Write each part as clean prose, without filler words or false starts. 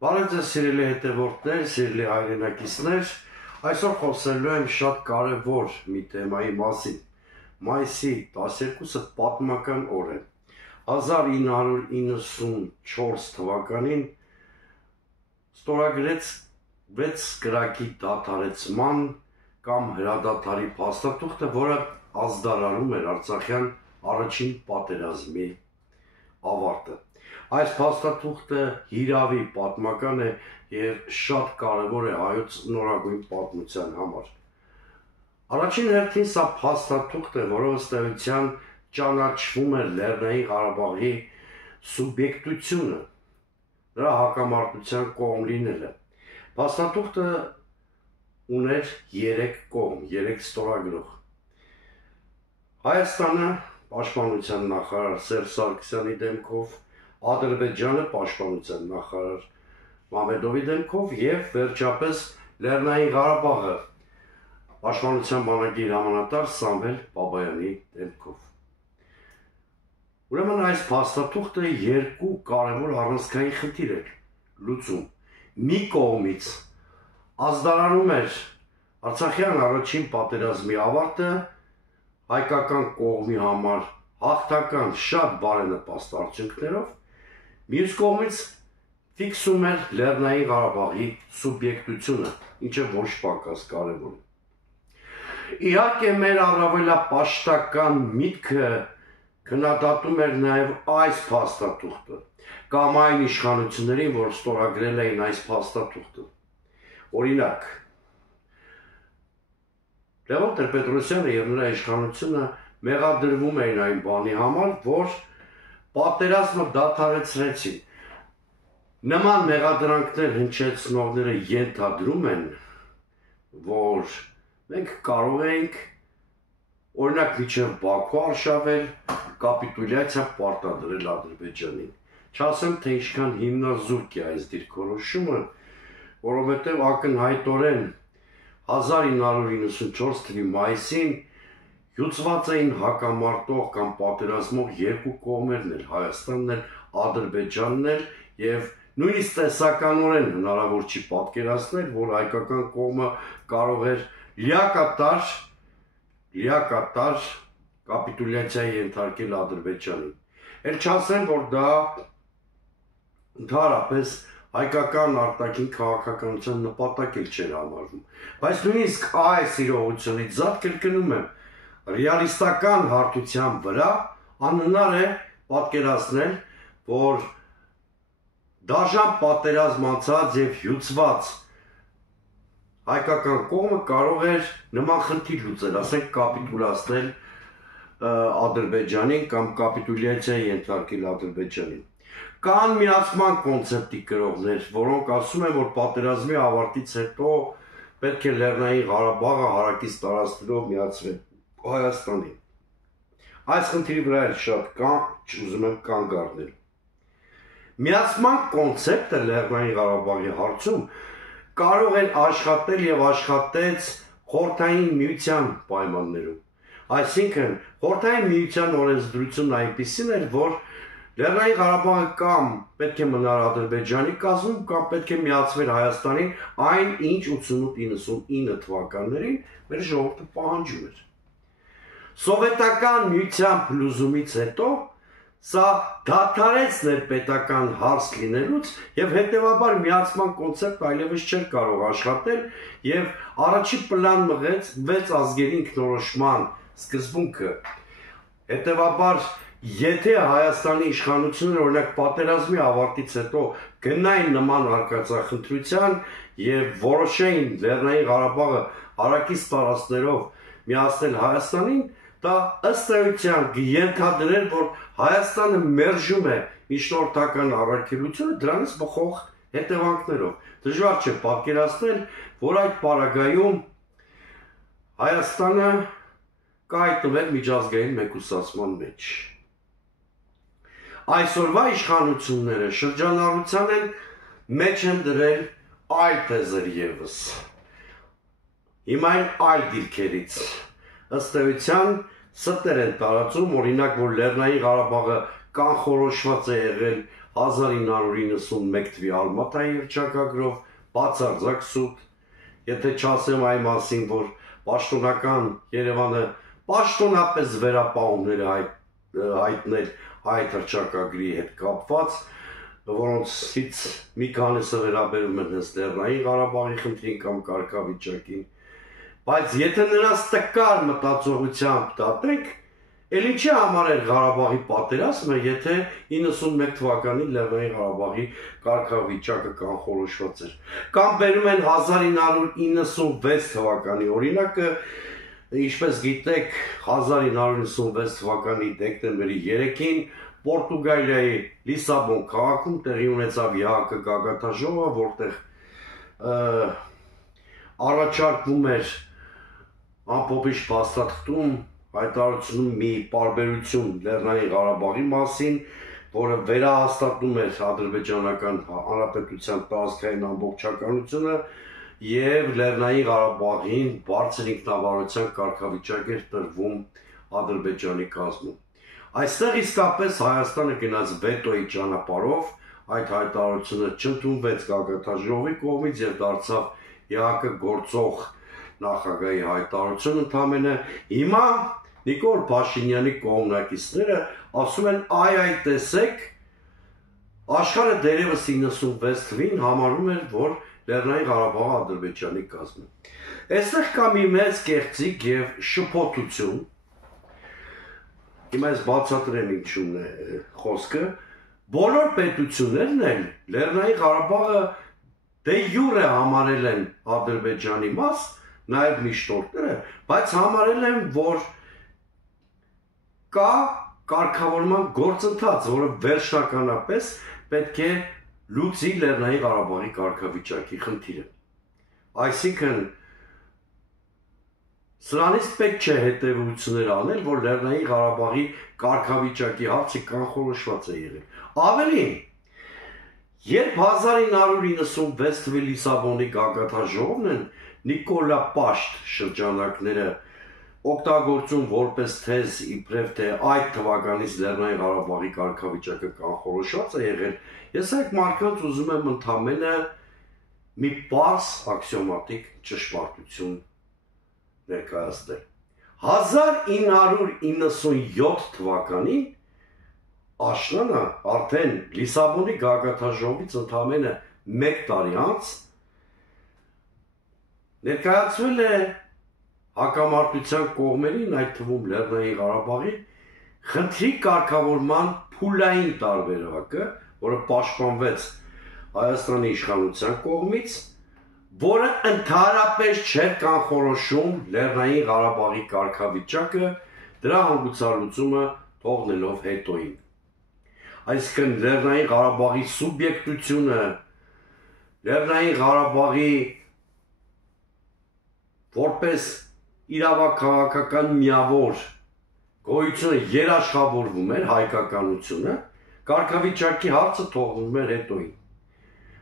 Բարև ձեզ սիրելի հետևորդներ, սիրելի հայրենակիցներ, այսօր խոսելու եմ շատ կարևոր մի թեմայի մասին։ Մայիսի 12-ը պատմական օր է։ 1994 թվականին ստորագրեց 6 կրակի դադարեցման կամ հրադադարի փաստաթուղթը, որը ազդարարում էր Արցախյան առաջին պատերազմի ավարտը։ Այս փաստաթուղթը հիրավի պատմական է եւ շատ կարեւոր է հայոց նորագույն պատմության համար։ Առաջին հերթին սա փաստաթուղթ է, որով ըստ էության ճանաչվում է Լեռնային Ղարաբաղի սուբյեկտությունը, նրա հակամարտության կողմ լինելը։ Փաստաթուղթը ուներ 3 կողմ, 3 ստորագրող։ Հայաստանը պաշտպանության նախարար Սերժ Սարգսյանի դեմքով, Ադրբեջանը պաշտպանության նախարար Մամեդովի դեմքով եւ վերջապես Լեռնային Ղարաբաղը պաշտպանության բանակի հրամանատար Սամվել Բաբայանի դեմքով։ Ուրեմն այս փաստաթուղթը 2 կարևոր առանցքային խնդիր է լուծում։ Մի կողմից ազդարարում էր Արցախյան առաջին պատերազմի ավարտը հայկական կողմի համար հաղթական շատ բարենպաստ արդյունքներով, մյուս կողմից ֆիքսում էր Լեռնային Ղարաբաղի սուբյեկտությունը, ինչը ոչ պակաս կարևոր է։ Իհարկե մեր առավելապաշտական միտքը քննադատում էր նաև այս փաստաթուղթը կամ այն իշխանություններին, որ ստորագրել էին այս փաստաթուղթը։ Օրինակ, Լևոն Տեր-Պետրոսյանը եւ նրա իշխանությունը մեղադրվում էին այն բանի համար, որ պատերազմը դադարեցրեցին։ Նման մեղադրանքներ հնչեցնողները ենթադրում են, որ մենք կարող ենք օրինակ միջև Բաքու արշավել, կապիտուլյացիա պարտադրել Ադրբեջանին։ Չասեմ, թե ինչքան հիմնազուրկ է այս դիրքորոշումը, որովհետև ակնհայտորեն 1994 թվականի մայիսին հյուծված էին հակամարտող կամ պատերազմող 2 կողմերն էլ, Հայաստանն էլ, Ադրբեջանն էլ, եւ նույնիսկ տեսականորեն հնարավոր չի պատկերացնել, որ հայկական կողմը կարող էր լիակատար կապիտուլյացիայի ենթարկել Ադրբեջանին։ Էլ չասեմ, որ դա ընդհանրապես հայկական արտաքին քաղաքականության նպատակ էլ չէր համարվում։ Բայց նույնիսկ այս իրողությունից զատ կրկնում եմ, ռեալիստական հարթության վրա անհնար է պատկերացնել, որ դաժան պատերազմ անցած եւ հյուծված հայկական կողմը կարող էր նման խնդիր լուծել, ասենք կապիտուլացնել Ադրբեջանին կամ կապիտուլյացիայի ենթարկել Ադրբեջանին։ Կան միացման կոնցեպտի կրողներ, որոնք ասում են, որ պատերազմի ավարտից հետո պետք է Լեռնային Ղարաբաղը հարակից տարածքներով միացվեն Հայաստանին։ Այս խնդրի վրա էլ շատ ուզում եմ կանգ առնել։ Միացման կոնցեպտը Լեռնային Ղարաբաղի հարցում կարող են աշխատել եւ աշխատեց Խորհրդային Միության պայմաններում։ Այսինքն Խորհրդային Միության օրենսդրությունն այնպիսին էր, որ Լեռնային Ղարաբաղը կամ պետք է մնար Ադրբեջանի կազմում, կամ պետք է միացվեր Հայաստանին, այն ինչ 88-99 թվականներին մեր ժողովուրդը պահանջում էր։ Սովետական միության փլուզումից հետո սա դադարեց ներպետական հարց լինելուց եւ հետեւաբար միացման կոնցեպտը այլևս չէր կարող աշխատել եւ առաջին պլան մղեց 6 ազգերի ինքնորոշման սկզբունքը։ Հետեւաբար եթե Հայաստանի իշխանությունները օրինակ պատերազմի ավարտից հետո գնային նման արկածախնդրության եւ որոշեին Լեռնային Ղարաբաղը հարակից տարածքներով միացնել Հայաստանին, դա ըստ էության կենթադրեր, որ Հայաստանը մերժում է միջնորդական առաքելությունը դրանից բխող հետևանքներով։ Դժվար չէ պատկերացնել, որ այդ պարագայում Հայաստանը կհայտնվեր միջազգային մեկուսացման մեջ։ Այսօրվա իշխանությունները շրջանառության մեջ են դրել այլ թեզեր եւս։ Հիմա այլ դիրքերից ըստ էության ստեր են տարածում, օրինակ, որ Լեռնային Ղարաբաղը կանխորոշված է եղել 1991 թվականի Ալմատայի հռչակագրով բացարձակ սուտ, եթե չասեմ այն մասին, որ պաշտոնական Երևանը պաշտոնապես վերապահումներ հայտնել այդ հռչակագրի հետ կապված, որոնցից մի քանիսը վերաբերում են հենց Լեռնային Ղարաբաղի խնդրին կամ կարգավիճակին, բայց եթե նրանց տկար մտածողությամբ դատենք, էլ ինչի համար էր Ղարաբաղի պատերազմը, եթե 91 թվականի Լեռնային Ղարաբաղի կարգավիճակը կանխորոշված էր, կամ բերում են 1996 թվականի օրինակը, ինչպես գիտեք, 1996 թվականի դեկտեմբերի 3-ին Պորտուգալիայի Լիսաբոն քաղաքում տեղի ունեցավ ԵԱՀԿ գագաթնաժողովը, որտեղ առաջարկվում էր ամփոփիչ փաստաթղթում հայտարարությունում մի պարբերություն Լեռնային Ղարաբաղի մասին, որը վերահաստատում էր ադրբեջանական հանրապետության տարածքային ամբողջականությունը եւ Լեռնային Ղարաբաղին բարձր ինքնավարության կարգավիճակ էր տրվում Ադրբեջանի կազմում։ Այստեղ իսկապես Հայաստանը գնաց վետոյի ճանապարհով, այդ հայտարարությունը չընդունվեց գագաթնաժողովի կողմից եւ դարձավ ԵԱՀԿ գործող նախագահի հայտարարություն ընդամենը։ Հիմա Նիկոլ Փաշինյանի կողմնակիցները ասում են այ տեսեք, աշխարհը դերևս 96 թվին համարում էր, որ Լեռնային Ղարաբաղը Ադրբեջանի կազմում է։ Այստեղ կա մի մեծ կեղծիք եւ շփոթություն։ Հիմա ես բացատրեմ ինչու՞ն է խոսքը։ Բոլոր պետություններն էլ Լեռնային Ղարաբաղը դե յուրե համարել են Ադրբեջանի մաս, նաև միշտորդները, բայց համարել են, որ կա կարգավորման գործընթաց, որը վերջնականապես պետք է լուծի Լեռնային Ղարաբաղի կարգավիճակի խնդիրը։ Այսինքն սրանից պետք չէ հետևություններ անել, որ Լեռնային Ղարաբաղի կարգավիճակի հարցը կանխորոշված է եղել։ Ավելին, երբ 1996 թվականի Լիսաբոնի գագաթնաժողովն են Նիկոլապաշտ շրջանակները օգտագործում որպես թեզ իբրև թե այդ թվականից Լեռնային Ղարաբաղի կարգավիճակը կանխորոշված է եղել, ես այդ մարդկանց ուզում եմ ընդամենը մի պարզ աքսիոմատիկ ճշմարտություն ներկայացնել։ 1997 թվականին աշնանը արդեն Լիսաբոնի գագաթնաժողովից ընդամենը 1 տարի անց ներկայացվել է հակամարտության կողմերին, այդ թվում Լեռնային Ղարաբաղի, խնդրի կարգավորման փուլային տարբերակը, որը պաշտպանվեց Հայաստանի իշխանության կողմից, որը ընդհանրապես չէր կանխորոշում Լեռնային Ղարաբաղի կարգավիճակը, դրա հանգուցալուծումը թողնելով հետոին։ Այսինքն Լեռնային Ղարաբաղի սուբյեկտությունը, Լեռնային Ղարաբաղի որպես իրավաքաղաքական միավոր գոյությունը երաշխավորվում էր հայկականությունը, կարգավիճակի հարցը թողնում էր հետոին։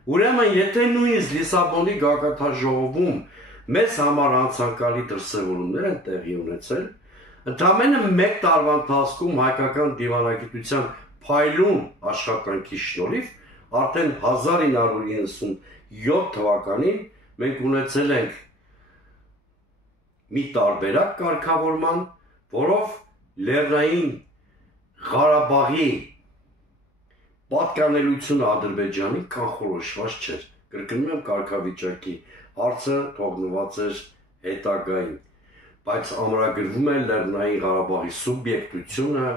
Ուրեմն, եթե նույնիսկ Լիսաբոնի գագաթնաժողովում մեզ համար անցանկալի դրսևորումներ են տեղի ունեցել, ընդամենը 1 տարվա ընթացքում հայկական դիվանագիտության փայլուն աշխատանքի շնորհիվ արդեն 1997 թվականին մենք ունեցել ենք մի տարբերակ կարգավորման, որով Լեռնային Ղարաբաղի պատկանելությունը Ադրբեջանի կանխորոշված չէր։ Կրկնում եմ, կարգավիճակի հարցը թողնված էր հետագային, բայց ամրագրվում է Լեռնային Ղարաբաղի սուբյեկտությունը,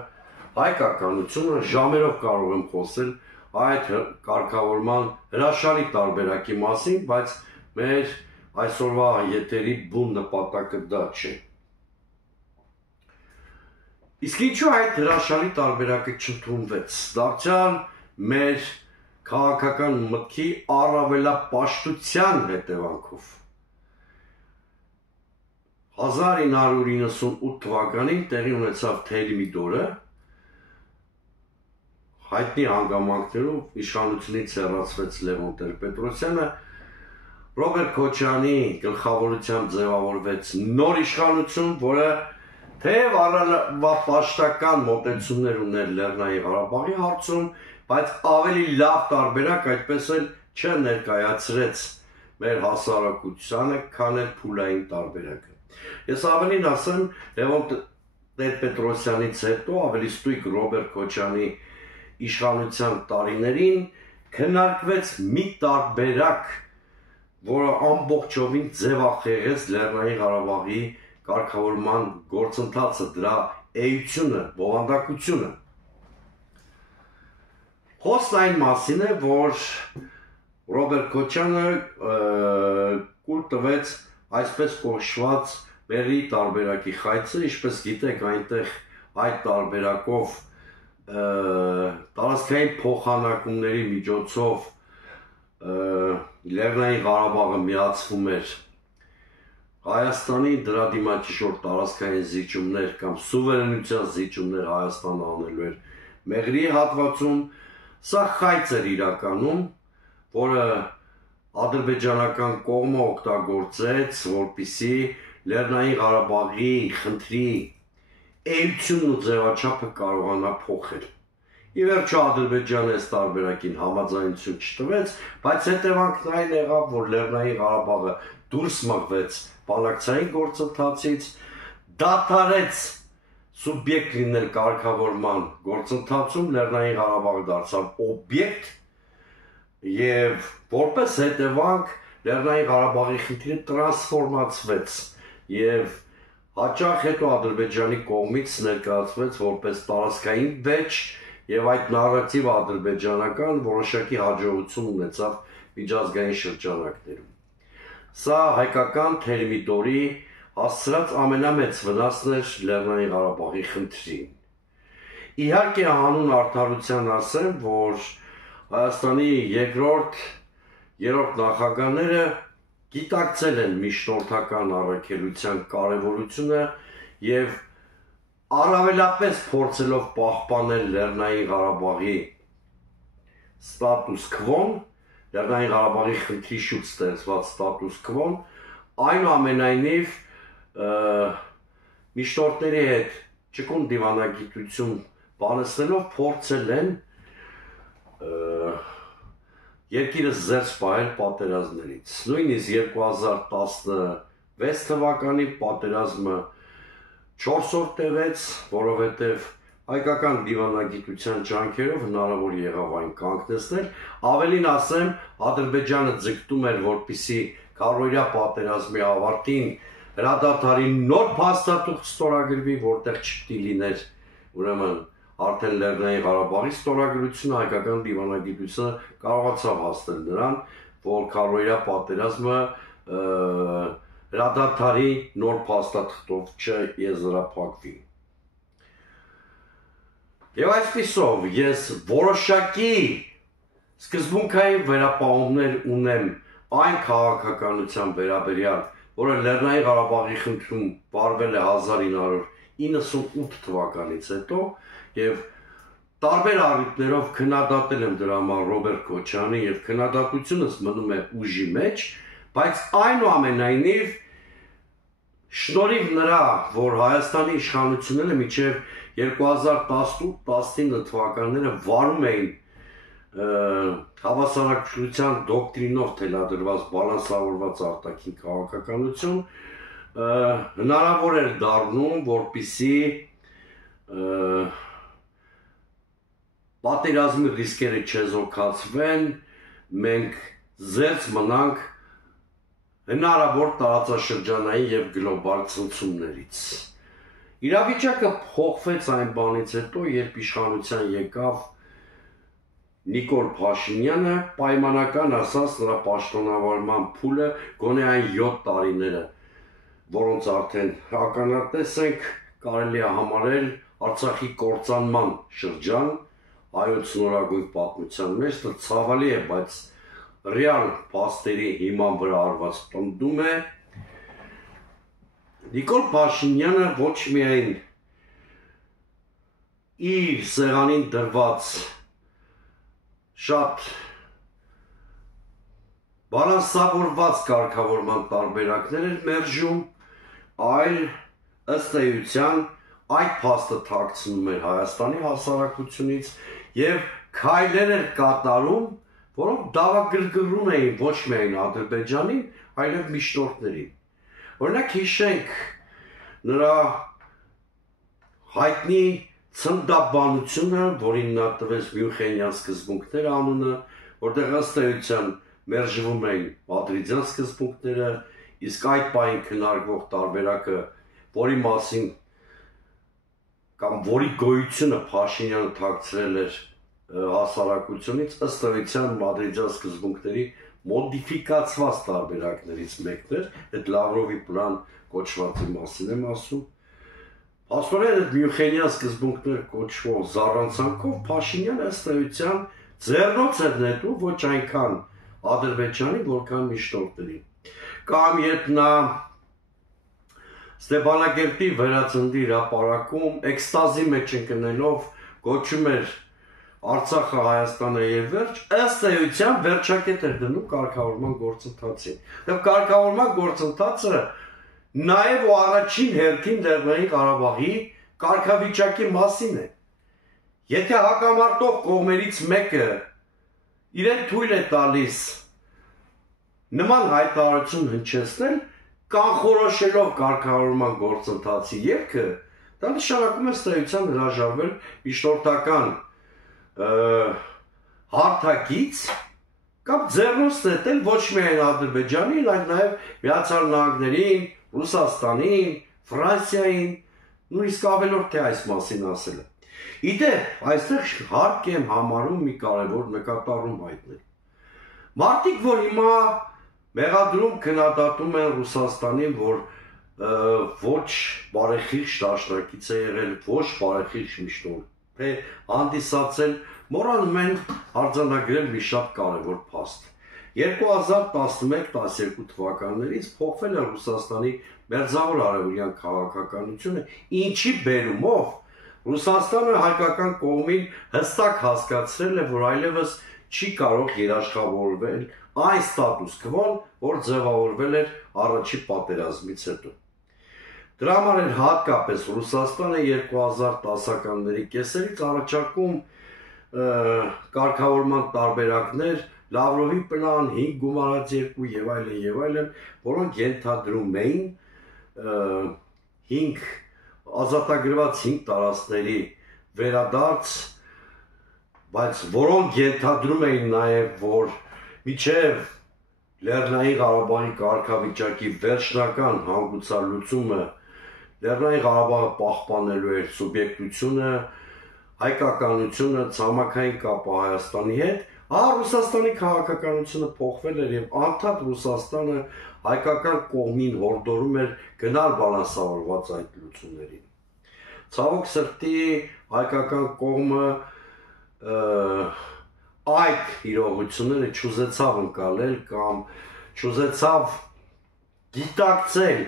հայկականությունը, ժամերով կարող եմ խոսել այդ կարգավորման հրաշալի տարբերակի մասին, բայց մեր այսօրվա եթերի բուն նպատակը դա չէ։ Իսկ ինչու այդ հրաշալի տարբերակը չընդունվեց։ Դարձյալ մեր քաղաքական մտքի առավելապաշտության հետևանքով 1998 թվականին տեղի ունեցավ Թերմիդորը, հայտնի հանգամանքներով իշխանությունից հեռացվեց Լևոն Տեր-Պետրոսյանը, Ռոբերտ Քոչարյանի գլխավորությամբ ձևավորվեց նոր իշխանություն, որը թեև առավելապաշտական մոտեցումներ ուներ Լեռնային Ղարաբաղի հարցում, բայց ավելի լավ տարբերակ այդպես էլ չներկայացրեց մեր հասարակությանը, քան էլ փուլային տարբերակը։ Ես ավելին ասեմ, Լևոն Տեր-Պետրոսյանից հետո ավելի ստույգ Ռոբերտ Քոչարյանի իշխանության տարիներին քննարկվեց մի տարբերակ, որը ամբողջովին ձևախեղեց Լեռնային Ղարաբաղի կարգավորման գործընթացը, դրա էությունը, բովանդակությունը։ Խոսքն այն մասին է, որ Ռոբերտ Քոչարյանը կուլ տվեց այսպես կոչված մերի տարբերակի խայծը, ինչպես գիտեք, այնտեղ այդ տարբերակով տարածքային փոխանակումների միջոցով Լեռնային Ղարաբաղը միացվում էր Հայաստանի, դրա դիմաճիշոր տարածքային զիջումներ կամ սուվերենության զիջումներ Հայաստանը անելու էր Մեղրիի հատվածում, սա խայծ էր իրականում, որը ադրբեջանական կողմը օգտագործեց, որպեսզի Լեռնային Ղարաբաղի խնդրի էությունն ու ձևաչափը կարողանա փոխել։ Ի վերջո Ադրբեջանը այս տարբերակին համաձայնություն չտվեց, բայց հետևանքն այն եղավ, որ Լեռնային Ղարաբաղը դուրս մղվեց բանակցային գործընթացից, դադարեց սուբյեկտ լինել կարգավորման գործընթացում, Լեռնային Ղարաբաղը դարձավ օբյեկտ եւ որպես հետևանք Լեռնային Ղարաբաղի խնդիրը տրանսֆորմացվեց եւ հաճախ հետո Ադրբեջանի կողմից ներկայացվեց որպես տարածքային վեճ եւ այդ նարատիվը ադրբեջանական որոշակի հաջողություն ունեցավ միջազգային շրջանակներում։ Սա հայկական թերմիդորի հասցրած ամենամեծ վնասն էր Լեռնային Ղարաբաղի խնդրին։ Իհարկե հանուն արդարության ասեմ, որ Հայաստանի երրորդ նախագահները գիտակցել են միջնորդական առաքելության կարևորությունը եւ առավելապես փորձելով պահպանել Լեռնային Ղարաբաղի ստատուս քվոն, Լեռնային Ղարաբաղի խնդրի շուրջ ստեղծված ստատուս քվոն, այնուամենայնիվ միջնորդների հետ ճկուն դիվանագիտություն բանեցնելով փորձել են երկիրը զերծ պահել պատերազմներից։ Նույնիսկ 2016 թվականի պատերազմը 4 օր տևեց, որովհետև հայկական դիվանագիտության ջանքերով հնարավոր եղավ այն կանգնեցնել։ Ավելին ասեմ, Ադրբեջանը ձգտում էր, որպեսզի քառօրյա պատերազմի ավարտին հրադադարի նոր փաստաթուղթ ստորագրվի, որտեղ չպիտի լիներ ուրեմն արդեն Լեռնային Ղարաբաղի ստորագրությունը, հայկական դիվանագիտությունը կարողացավ հասնել նրան, որ քառօրյա պատերազմը հրադադարի նոր փաստաթղթով չեզրափակվի։ Եվ այսպիսով ես որոշակի սկզբունքային վերապահումներ ունեմ այն քաղաքականության վերաբերյալ, որը Լեռնային Ղարաբաղի խնդրում վարվել է 1998 թվականից հետո եւ տարբեր առիթներով քննադատել եմ դրա համար Ռոբերտ Քոչարյանի եւ քննադատությունս մնում է ուժի մեջ, բայց այնուամենայնիվ շնորհիվ նրա, որ Հայաստանի իշխանությունները մինչև 2018-19 թվականները վարում էին հավասարակշռության դոկտրինով թելադրված բալանսավորված արտաքին քաղաքականություն, հնարավոր էր դառնում, որպեսզի պատերազմի ռիսկերը չեզոքացվեն, մենք զերծ մնանք հնարավոր տարածաշրջանային եւ գլոբալ ցնցումներից։ Իրավիճակը փոխվեց այն բանից հետո, երբ իշխանության եկավ Նիկոլ Փաշինյանը, պայմանական ասած նրա պաշտոնավարման փուլը գոնե այն 7 տարիները, որոնց արդեն ականատես ենք, կարելի է համարել Արցախի կործանման շրջան, հայոց նորագույն պատմության մեջ, դա ցավալի է, բայց ռեալ փաստերի հիման վրա արված պնդում է, Նիկոլ Փաշինյանը ոչ միայն իր սեղանին դրված շատ բալանսավորված կարգավորման տարբերակներ էր մերժում, այլ ըստ էության այդ փաստը թաքցնում էր Հայաստանի հասարակությունից եւ քայլեր էր կատարում, որոնք դավագրգռում էին ոչ միայն Ադրբեջանին, այլև միջնորդներին։ Օրինակ հիշենք նրա հայտնի ցնդաբանությունը, որին նա տվեց Մյունխենյան սկզբունքները անունը, որտեղ ըստ էության մերժվում էին մադրիդյան սկզբունքները, իսկ այդ պահին քննարկվող տարբերակը, որի մասին կամ որի գոյությունը Փաշինյանը թաքցրել էր հասարակությունից, ըստ էության մադրիդյան սկզբունքների մոդիֆիկացված տարբերակներից մեկն էր, այդ Լավրովի պլան կոչվածի մասին եմ ասում։ Աստորեն այդ Մյունխենյան սկզբունքներ կոչվող զառանցանքով Փաշինյանը ըստ էության ձեռնոց էր նետում ոչ այնքան Ադրբեջանի, որքան միջնորդներին։ Կամ երբ նա Ստեփանակերտի վերածնդի հրապարակում էքստազի մեջ ընկնելով գոչում էր Արցախը, Հայաստանը եւ վերջ, ըստ էության վերջակետ էր դնում կարգավորման գործընթացին։ Եվ կարգավորման գործընթացը նաև ու առաջին հերթին Լեռնային Ղարաբաղի կարգավիճակի մասին է։ Եթե հակամարտող կողմերից մեկը իրեն թույլ է տալիս նման հայտարարություն հնչեցնել, կանխորոշելով կարգավորման գործընթացի ելքը, դա նշանակում է ըստ էության հրաժարվել միջնորդական հարթակից կամ ձեռնոց նետել ոչ միայն Ադրբեջանին, այլ նաև Միացյալ Նահանգներին, Ռուսաստանին, Ֆրանսիային, նույնիսկ ավելորդ թե այս մասին ասելը։ Իդեպ, այստեղ հարկ եմ համարում մի կարևոր նկատառում հայտնել։ Մարդիկ, որ հիմա մեղադրում քննադատում են Ռուսաստանին, որ ոչ բարեխիղճ դաշնակից է եղել, ոչ բարեխիղճ միջնորդ է հանդիսացել, մոռանում են արձանագրել մի շատ կարևոր փաստ։ 2011-12 թվականներից փոխվել է Ռուսաստանի մերձավոր արևելյան քաղաքականությունը, ինչի բերումով Ռուսաստանը հայկական կողմին հստակ հասկացրել է, որ այլևս չի կարող երաշխավորվել այն ստատուս քվոն, որ ձևավորվել էր առաջին պատերազմից հետո։ Դրա համար էլ հատկապես Ռուսաստանը 2010-ականների կեսերից առաջարկում կարգավորման տարբերակներ, Լավրովի պլան, 5 գումարած 2 եւ այլն, որոնք ենթադրում էին 5 ազատագրված 5 տարածքների վերադարձ, բայց որոնք ենթադրում էին նաև, որ միջև Լեռնային Ղարաբաղի կարգավիճակի վերջնական հանգուցալուծումը Լեռնային Ղարաբաղը պահպանելու էր սուբյեկտությունը, հայկականությունը, ցամաքային կապը Հայաստանի հետ, Ռուսաստանի քաղաքականությունը փոխվել էր եւ անդադ Ռուսաստանը հայկական կողմին հորդորում էր գնալ բալանսավորված այդ լուծումներին։ Ցավոք սրտի հայկական կողմը այդ իրողությունները չուզեցավ ընկալել կամ չուզեցավ գիտակցել,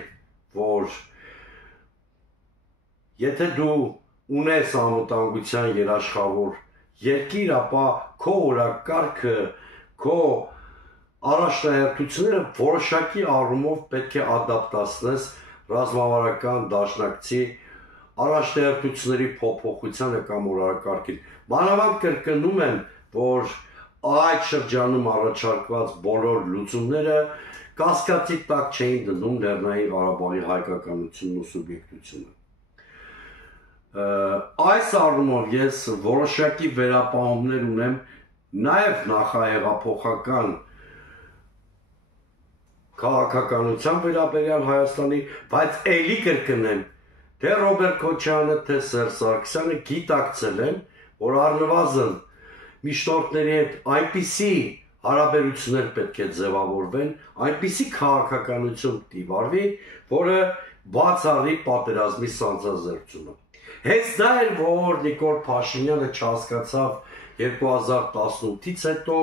որ եթե դու ունես անվտանգության երաշխավոր երկիր, ապա քո օրակարգը, քո առաջնահերթությունները որոշակի առումով պետք է ադապտացնես ռազմավարական դաշնակցի առաջնահերթությունների փոփոխությանը կամ օրակարգին։ Մանավանդ կրկնում եմ, որ այդ շրջանում առաջարկված բոլոր լուծումները կասկածի տակ չէին դնում Լեռնային Ղարաբաղի հայկականությունն ու սուբյեկտությունը։ Այս առումով ես որոշակի վերապահումներ ունեմ նաև նախահեղափոխական քաղաքականության վերաբերյալ Հայաստանի, բայց էլի կրկնեմ, թե Ռոբերտ Քոչարյանը, թե Սերժ Սարգսյանը գիտակցել են, որ առնվազն միջնորդների հետ այնպիսի հարաբերություններ պետք է ձևավորվեն, այնպիսի քաղաքականություն տիվարվի, որը բացառի պատերազմի սանձազերծումը։ Հենց դա էր, որ Նիկոլ Փաշինյանը չհասկացավ 2018-ից հետո,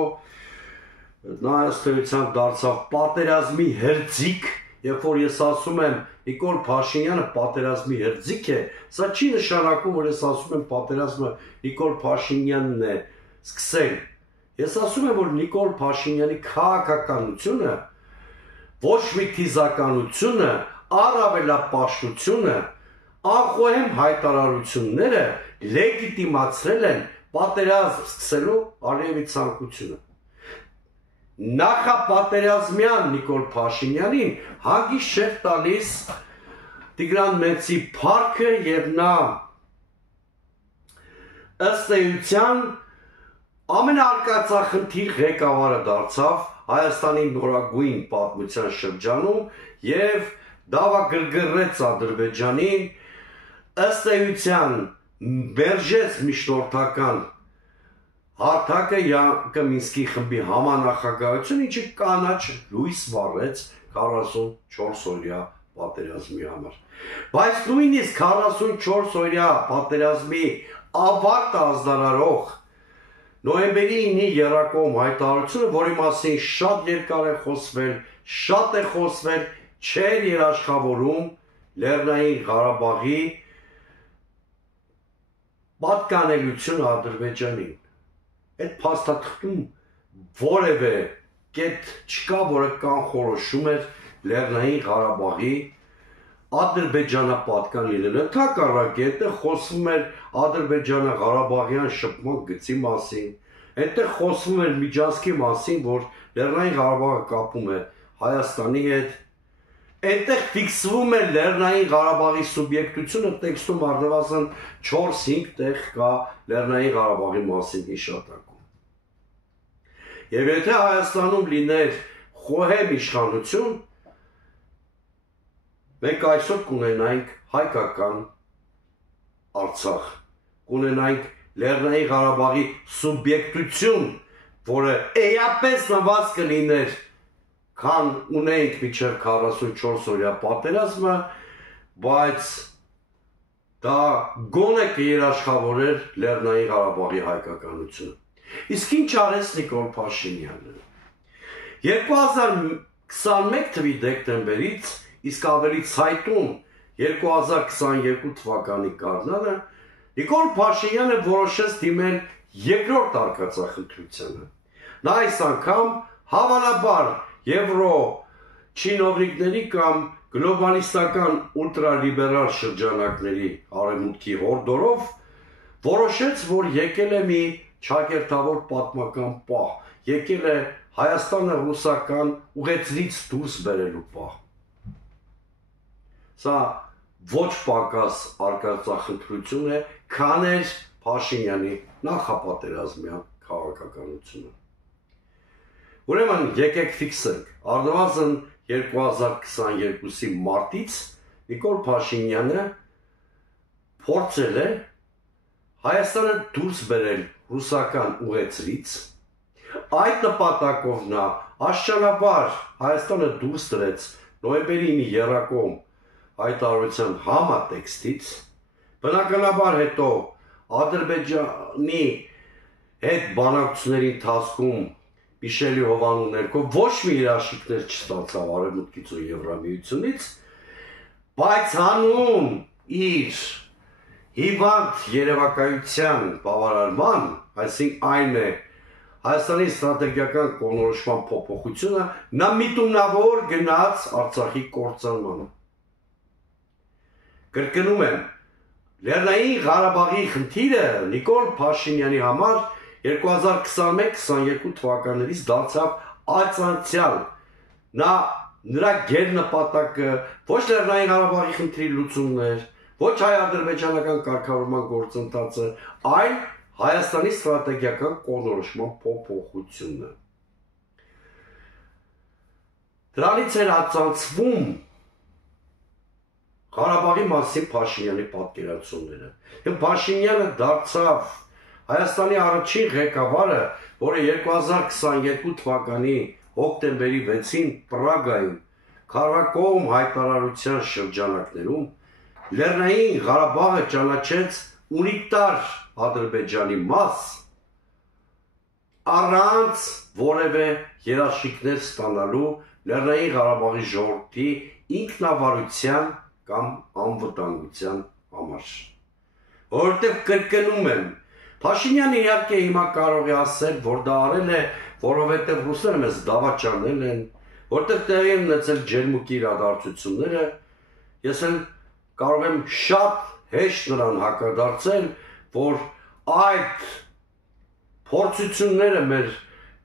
նա ըստ էության դարձավ պատերազմի հերձիկ, երբ որ ես ասում եմ Նիկոլ Փաշինյանը պատերազմի հերձիկ է, սա չի նշանակում, որ ես ասում եմ պատերազմը Նիկոլ Փաշինյանն է սկսել։ Ես ասում եմ, որ Նիկոլ Փաշինյանի քաղաքականությունը, ոչ մի թիզականությունը, առավելապաշտությունը, անխոհեմ հայտարարությունները լեգիտիմացրել են պատերազմ սկսելու Ալիևի ցանկությունը։ Նախապատերազմյան Նիկոլ Փաշինյանին հագիստ չէր տալիս Տիգրան Մեծի փառքը եւ նա ըստ էության ամենաարկածախնդիր ղեկավարը դարձավ Հայաստանի նորագույն պատմության շրջանում եւ դավագրգռեց Ադրբեջանին ըստ էության մերժեց միջնորդական հարթակը Յանկը Մինսկի խմբի համանախագահություն, ինչը կանաչ լույս վառեց 44 օրյա պատերազմի համար։ Բայց նույնիսկ 44 օրյա պատերազմի ավարտը ազդարարող նոյեմբերի 9-ի եռակողմ հայտարարությունը, որի մասին շատ երկար է խոսվել, շատ է խոսվել, չէր երաշխավորում Լեռնային Ղարաբաղի պատկանելությունը Ադրբեջանին։ Այդ փաստաթղթում որևէ կետ չկա, որը կանխորոշում էր Լեռնային Ղարաբաղի ադրբեջանապատկան լինելը, ընդհակառակը խոսվում էր ադրբեջանա-ղարաբաղյան շփման գծի մասին, այնտեղ խոսվում էր միջանցքի մասին, որ Լեռնային Ղարաբաղը կապում է Հայաստանի հետ, այնտեղ ֆիքսվում է Լեռնային Ղարաբաղի սուբյեկտությունը, տեքստում առնվազն 4-5 տեղ կա Լեռնային Ղարաբաղի մասին հիշատակում։ Եվ եթե Հայաստանում լիներ խոհեմ իշխանություն, մենք այսօր կունենայինք հայկական Արցախ, կունենայինք Լեռնային Ղարաբաղի սուբյեկտություն, որը էապես նված կլիներ, քան ունեինք մինչև 44 օրյա պատերազմը, բայց դա գոնե կերաշխավորեր Լեռնային Ղարաբաղի հայկականությունը։ Իսկ ինչ արեց Նիկոլ Փաշինյանը։ 2021 թվականի դեկտեմբերից իսկ ավելի ցայտուն 2022 թվականի գարնանը Նիկոլ Փաշինյանը որոշեց դիմել երկրորդ արկածախնդրությանը։ Նա այս անգամ հավանաբար եվրո չինովնիկների կամ գլոբալիստական ուլտրալիբերալ շրջանակների արևմուտքի հորդորով որոշեց, որ եկել է մի ճակերտավոր պատմական պահ, եկել է Հայաստանը ռուսական ուղեցրից դուրս բերելու պահ։ Սա ոչ պակաս արկածախնդրություն է, քան էր Փաշինյանի նախապատերազմյան քաղաքականությունը։ Ուրեմն եկեք ֆիքսենք, առնվազն 2022-ի մարտից Նիկոլ Փաշինյանը փորձել է Հայաստանը դուրս բերել ռուսական ուղեցրից, այդ նպատակով նա աստիճանաբար Հայաստանը դուրս դրեց նոյեմբերի 9-ի եռակողմ հայտարարության համատեքստից, բնականաբար հետո Ադրբեջանի հետ բանակցությունների ընթացքում Միշելի Հովանու ներքո ոչ մի երաշխիքներ չստացավ Արևմուտքից ու Եվրամիությունից, բայց հանուն իր հիվանդ երևակայության բավարարման, այսինքն այն է Հայաստանի ստրատեգիական կողմնորոշման փոփոխությունը, նա միտումնավոր գնաց Արցախի կործանմանը։ Կրկնում եմ, Լեռնային Ղարաբաղի խնդիրը Նիկոլ Փաշինյանի համար 2021-22 թվականներից դարձավ արձանցյալ։ Նրա գերնպատակը ոչ Լեռնային Ղարաբաղի խնդրի լուծումն էր, ոչ հայ-ադրբեջանական կարգավորման գործընթացը, այլ Հայաստանի ստրատեգիական կողմնորոշման փոփոխությունը։ Դրանից էր արձանցվում Ղարաբաղի մասին Փաշինյանի պատկերացումները։ Եվ Փաշինյանը դարձավ Հայաստանի առաջին ղեկավարը, որը 2022 թվականի հոկտեմբերի 6-ին Պրագայում քարակողմ հայտարարության շրջանակներում Լեռնային Ղարաբաղը ճանաչեց ունիտար Ադրբեջանի մաս առանց որևէ երաշխիքներ ստանալու Լեռնային Ղարաբաղի ժողովրդի ինքնավարության կամ անվտանգության համար։ Որովհետև կրկնում եմ, Փաշինյանը իհարկե հիմա կարող է ասել, որ դա արել է, որովհետև ռուսները մեզ դավաճանել են, որտեղ տեղի են ունեցել ջերմուկի իրադարձությունները, ես էլ կարող եմ շատ հեշտ նրան հակադարձել, որ այդ փորձությունները մեր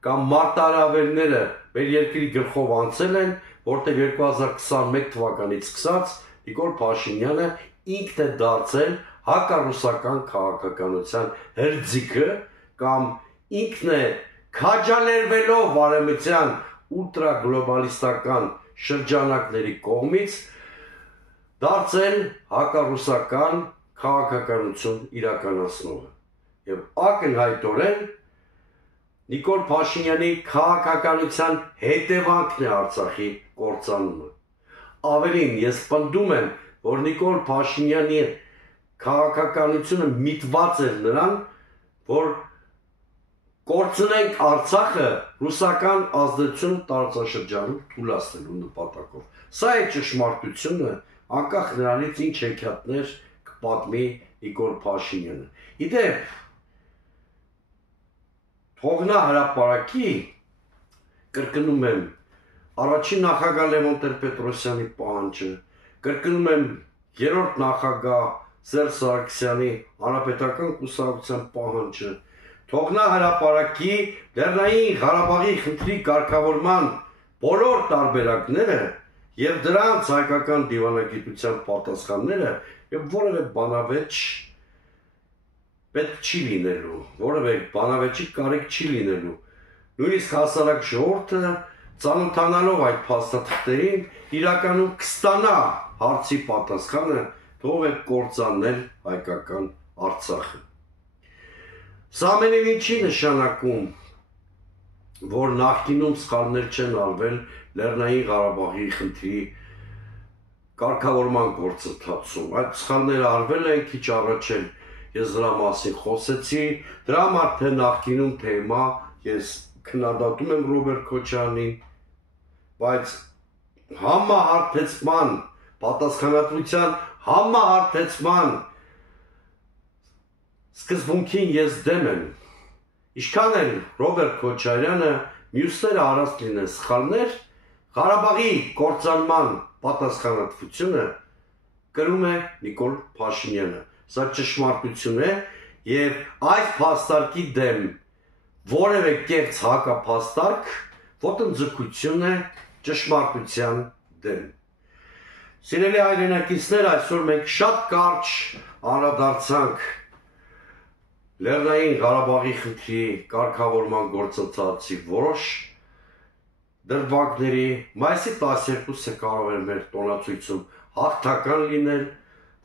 կամ մարտահրավերները մեր երկրի գլխով անցել են, որտեղ 2021 թվականից սկսած Նիկոլ Փաշինյանը ինքն է դարձել հակառուսական քաղաքականության հրձիգը կամ ինքն է քաջալերվելով արևմտյան ուլտրագլոբալիստական շրջանակների կողմից դարձել հակառուսական քաղաքականություն իրականացնողը եւ ակնհայտորեն Նիկոլ Փաշինյանի քաղաքականության հետևանքն է Արցախի կործանումը։ Ավելին, ես պնդում եմ, որ Նիկոլ Փաշինյանի քաղաքականությունը միտված էր նրան, որ կորցնենք Արցախը ռուսական ազդեցություն տարածաշրջանում թույլատնելու նպատակով։ Սա է ճշմարտությունը, անկախ նրանից ինչ հեքիաթներ կպատմի Նիկոլ Փաշինյանը։ Իդեպ, թողնա հրապարակի, կրկնում եմ, առաջին նախագահ Լևոն Տեր-Պետրոսյանի պահանջը, կրկնում եմ երրորդ նախագահ Սերժ Սարգսյանի հանրապետական կուսակցության պահանջը, թողնա հրապարակի Լեռնային Ղարաբաղի խնդրի կարգավորման բոլոր տարբերակները եւ դրանց հայկական դիվանագիտության պատասխանները եւ որևէ բանավեճ պետք չի լինելու, որևէ բանավեճի կարիք չի լինելու։ Նույնիսկ հասարակ ժողովուրդը ծանոթանալով այդ փաստաթղթերին իրականում կստանա հարցի պատասխանը, թող է կործանել հայկական Արցախը։ Սա ամենևին չի նշանակում, որ նախկինում սխալներ չեն արվել Լեռնային Ղարաբաղի խնդրի կարգավորման գործընթացում։ Այդ սխալները արվել են քիչ առաջ էլ ես դրա մասին խոսեցի, դրա համար թե նախկինում թե հիմա ես քննադատում եմ Ռոբերտ Քոչարյանին, բայց համահարթեցման, պատասխանատվության համահարթեցման սկզբունքին ես դեմ եմ։ Ինչքան էլ Ռոբերտ Քոչարյանը մյուսները արած լինեն սխալներ, Ղարաբաղի կործանման պատասխանատվությունը կրում է Նիկոլ Փաշինյանը։ Սա ճշմարտություն է եւ այս փաստարկի դեմ որևէ կեղծ հակափաստարկ ոտնձգություն է ճշմարտության դեմ։ Սիրելի հայրենակիցներ, այսօր մենք շատ կարճ անդրադարձանք Լեռնային Ղարաբաղի խնդրի կարգավորման գործընթացի որոշ դրվագների, մայիսի 12-ը կարող էր մեր տոնացույցում հաղթական լինել,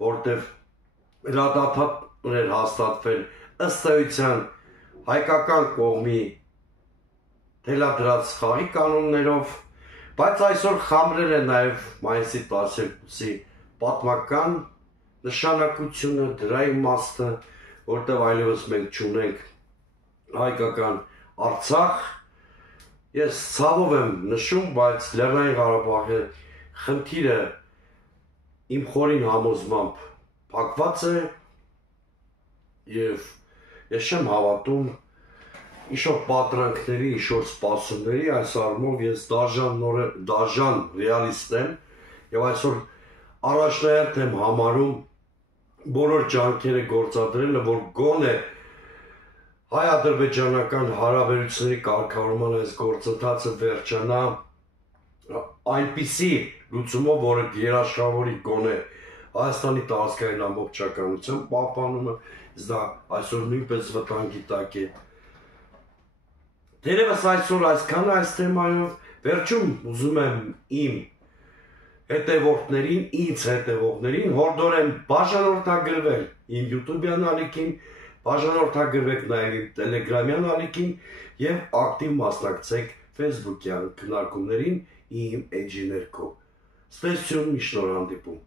որտեղ հրադադար էր հաստատվել ըստ էության հայկական կողմի թելադրած խաղի կանոններով, բայց այսօր խամրել է նաև մայիսի 12-ի պատմական նշանակությունը, դրա իմաստը, որտեղ այլևս մենք չունենք հայկական Արցախ։ Ես ցավով եմ նշում, բայց Լեռնային Ղարաբաղի խնդիրը իմ խորին համոզմամբ փակված է եւ ես չեմ հավատում ինչ-որ պատրանքների, ինչ-որ սպասումների, այս առումով ես դաժան ռեալիստ եմ եւ այսօր առաջնահերթ եմ համարում բոլոր ջանքերը գործադրելը, որ գոնե հայ-ադրբեջանական հարաբերությունների կարգավորման այս գործընթացը վերջանա այնպիսի լուծումով, որը երաշխավորի գոնե Հայաստանի տարածքային ամբողջականության պահպանումը, դա այսօր նույնպես վտանգի տակ է։ Դերևս այսօր այսքան այս թեմայով, վերջում ուզում եմ իմ հետևորդներին, ինձ հետևողներին հորդորեմ բաժանորդագրվել իմ YouTube-յան ալիքին, բաժանորդագրվեք նաև իմ Telegram-յան ալիքին եւ ակտիվ մասնակցեք Facebook-յան քննարկումներին իմ էջի ներքո։ Ստեսություն, մի շնորհանդիպում։